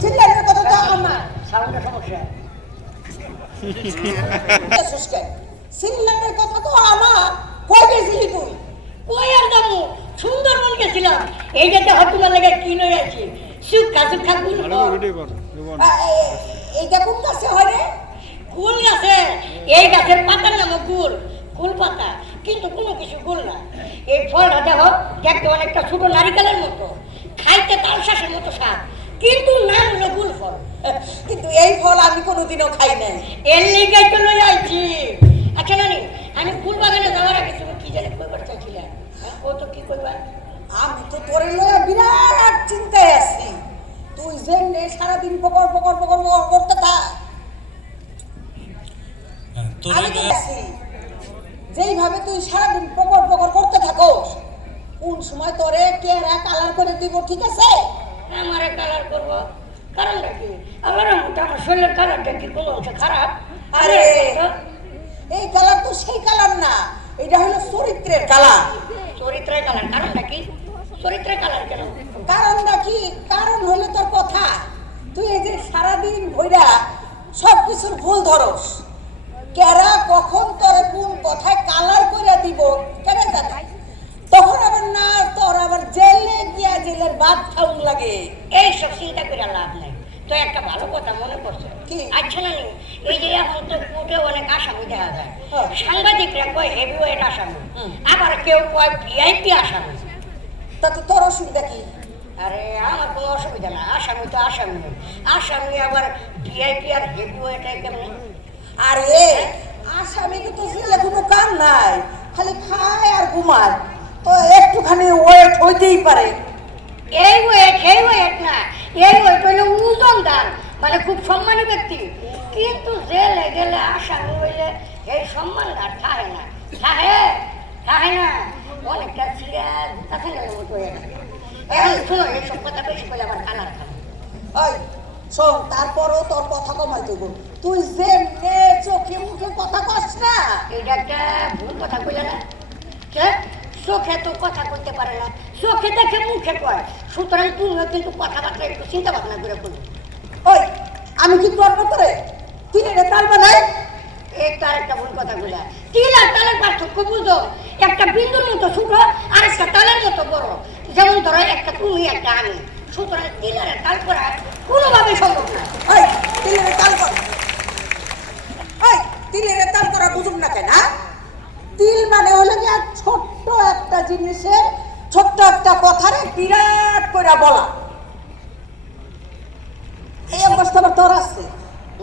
চিল্লানোর কথা তো আমার সাউন্ডের সমস্যা। চিল্লানোর কথা তো আমার। কই গেছিলি তুই? কই আর যাবো, সুন্দরবন গেছিলাম। এই যে হটুলা লেগে কি নয় আছি, সুখা সুখা গুল। এইটা কোন গাছে হয় রে? কুল গাছে। এই গাছের পাতার নাম গুল, কুল পাতা, কিন্তু কোনো কিছু গুল না। এই ফলটা দেখো, দেখতে অনেকটা ছোট নারিকেলের মতো, খাইতে তাল শাঁসের মতো স্বাদ, কিন্তু নাম হলো গুল ফল। কিন্তু এই ফল আমি কোনোদিনও খাই নাই। এর লেগে তো লই আইছি। আচ্ছা নানি, আমি ফুল বাগানে যাওয়ার আগে তুমি কি জানি কইবার চাইছিলাম? ও তো কি কইবা? আমি তো তোরে লয়ে বিরাট চিন্তায় আছি। তুই যেমনে সারাদিন পকর পকর পকর পকর করতে থাক, আমি তো আছি যেইভাবে তুই সারাদিন পকর পকর করতে থাকোস, কোন সময় তোরে কেরা কালার করে দিব, ঠিক আছে? আমারে কালার করব, কারণটা কি? আল্লাহর রহমতে আমার শরীরের কালারটা কি কোনো অংশে খারাপ? আরে এই কালার তো সেই কালার না, এটা হলো চরিত্রের কালার। চরিত্রের কালার, কারণটা কি? চরিত্রের কালার কেন? কারণটা কি? কারণ হলো তোর কথা। তুই এই যে সারাদিন ভইরা সব কিছুর ভুল ধরস, কেরা কখন তোর কোন কথায় কালার করে দিব কেন জানে, তখন আবার না তোর আবার জেলে গিয়া জেলের ভাত খাউন লাগে। এইসব চিন্তা করে লাভ নাই। তো একটা ভালো কথা মনে পড়ছে কি? আচ্ছা নানি, এই যে এখন তো কোর্টে অনেক আসামি দেখা যায়, সাংবাদিকরা কয় হেভিওয়েট আসামি, আবার কেউ কয় ভিআইপি আসামি। তাতে তোর অসুবিধা কি? আরে আমার কোনো অসুবিধা না, আসামি তো আসামি, আসামি আবার ভিআইপি আর হেভিওয়েট কেমন? আরে আসামি তো জেলে কোনো কাম নাই, খালি খায় আর ঘুমায়, তো একটুখানি ওয়েট হইতেই পারে। এই ওয়েট না, এই ওয়েট হইলে ওজনদার, মানে খুব সম্মানী ব্যক্তি। কিন্তু জেলে গেলে আসামি হইলে এই সম্মানদার থাকে না, থাকে না, অনেকটা সিরিয়াস কাছাকাছি মতো হয়ে থাকে। এখন শোনো, এইসব কথা বেশি করলে আবার কালার খাবে। ওই শোন, তারপরও তোর কথা কমাই দেব। তুই যে চোখে মুখে কথা কস না, এটা একটা ভুল কথা কইলে না। চোখে তো কথা কইতে পারে না, চোখে দেখে মুখে কয়, সুতরাং তুমিও কিন্তু কথাবার্তা একটু চিন্তা ভাবনা করে বলি। ওই আমি কি করবো করে? তুই এটা তাল বানাই। এই তো আরেকটা ভুল কথা বলে, তিল আর তালের পার্থক্য বুঝো। একটা বিন্দুর মতো ছোট আর একটা তালের মতো বড়। যেমন ধরো একটা তুমি একটা আমি, সুতরাং তিল আর তাল করা কোনোভাবে সম্ভব না। ওই তিলের তাল কর, ওই তিলের তাল করা বুঝুম না কেন? তিল মানে হলো গিয়া ছোট্ট একটা জিনিসের ছোট্ট একটা কথারে বিরাট করে বলা। এই অবস্থা আবার তোর আছে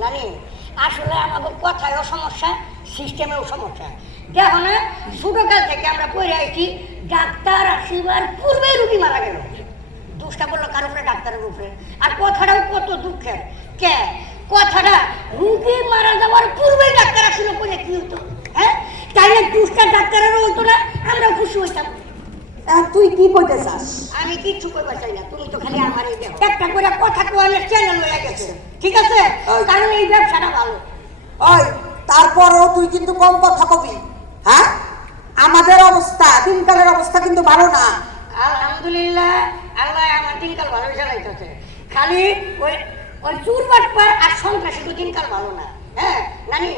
নানি। আসলে আমাদের কথায়ও সমস্যা, সিস্টেমেও সমস্যা। দেখো না, ছোটকাল থেকে আমরা পড়ে আইছি ডাক্তার আসিবার পূর্বে রুগী মারা গেল। দোষটা বললো কার উপরে? ডাক্তারের উপরে। আর কথাটাও কত দুঃখের। কে কথাটা রুগী মারা যাওয়ার পূর্বেই ডাক্তার আসিল করে কি হতো? হ্যাঁ, তাইলে দোষটা ডাক্তারেরও হইতো না, আমরাও খুশি হইতাম। তুই কি করতে চাস? আমি কিচ্ছু করবার চাই না, তুমি তো খালি আমার এই দেখো একটা করে কথা কোয়ালের চ্যানেল হয়ে গেছে, ঠিক আছে? কারণ এই ব্যবসাটা ভালো। ওই তারপরও তুই কিন্তু কম কথা কবি। হ্যাঁ, আমাদের অবস্থা, দিনকালের অবস্থা কিন্তু ভালো না। আলহামদুলিল্লাহ, আল্লাহ আমার দিনকাল ভালো চালাইতেছে। খালি ওই ওই চুর বাটপা আর সন্ত্রাসী তো দিনকাল ভালো না। হ্যাঁ নানি,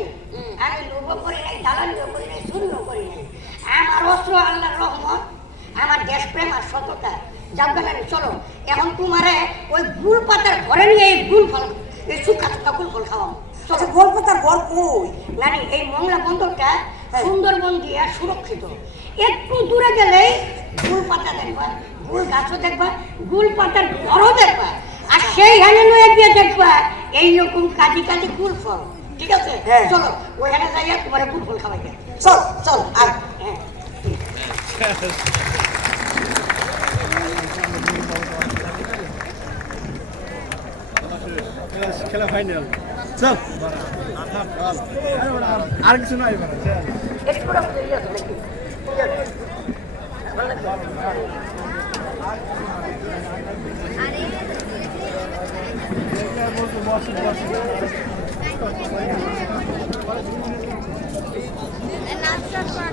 আমি লোভও করি নাই, দালালিও করি নাই, চুরিও করি নাই। আমার অস্ত্র আল্লাহর রহমত, আমার দেশপ্রেম আর সততা। যাবো নানি, চলো এখন তোমারে ওই গুল পাতার ঘরে নিয়ে এই গুল ফল, এই শুকা শুকা গুল ফল খাওয়াবো। আচ্ছা, গোল পাতার ঘর কই? নানি, এই মংলা বন্দরটা সুন্দরবন দিয়ে সুরক্ষিত। একটু দূরে গেলেই গুল পাতা দেখবা, গুল গাছও দেখবা, গুল পাতার ঘরও দেখবা, আর সেইখানে লয়ে গিয়ে দেখবা এইরকম কাজি কাজি গুল ফল। ঠিক আছে, চলো ওইখানে যাইয়া তোমার গুল ফল খাওয়াই। চল চল। আর হ্যাঁ, খেলা ফাইনাল। চল আর কিছু নাই। একটু করে বুঝে গেছে নাকি? ভালো লাগছে? নাচ করা